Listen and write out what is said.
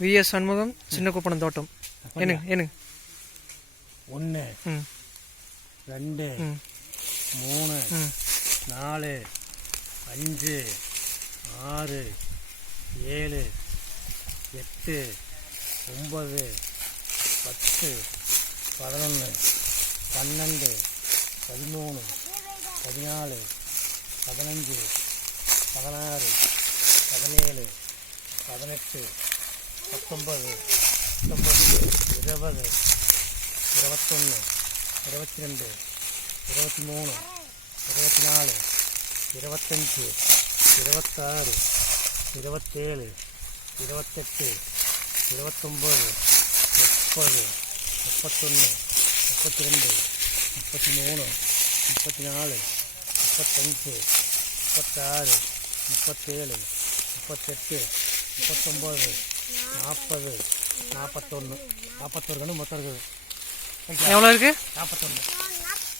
Vs Shanmugam சின்ன குப்பணம் தோட்டம் என்னங்க? என்னங்க ஒன்று ரெண்டு மூணு நாலு அஞ்சு ஆறு ஏழு எட்டு ஒம்பது பத்து பதினொன்று பன்னெண்டு பதிமூணு பதினாலு பதினஞ்சு பதினாறு பதினேழு பதினெட்டு பத்தொம்பது பத்தொம்பது இருபது இருபத்தொன்று இருபத்தி ரெண்டு இருபத்தி மூணு இருபத்தி நாலு இருபத்தஞ்சி இருபத்தாறு இருபத்தேழு இருபத்தெட்டு இருபத்தொம்பது முப்பது முப்பத்தொன்று முப்பத்தி ரெண்டு முப்பத்தி மூணு முப்பத்தி நாலு முப்பத்தஞ்சு முப்பத்தாறு முப்பத்தேழு முப்பத்தெட்டு முப்பத்தொம்பது நாற்பது நாற்பத்தொன்று நாற்பத்தொரு கன்று மொத்தம் இருக்குது. எவ்வளோ இருக்கு? நாற்பத்தொன்று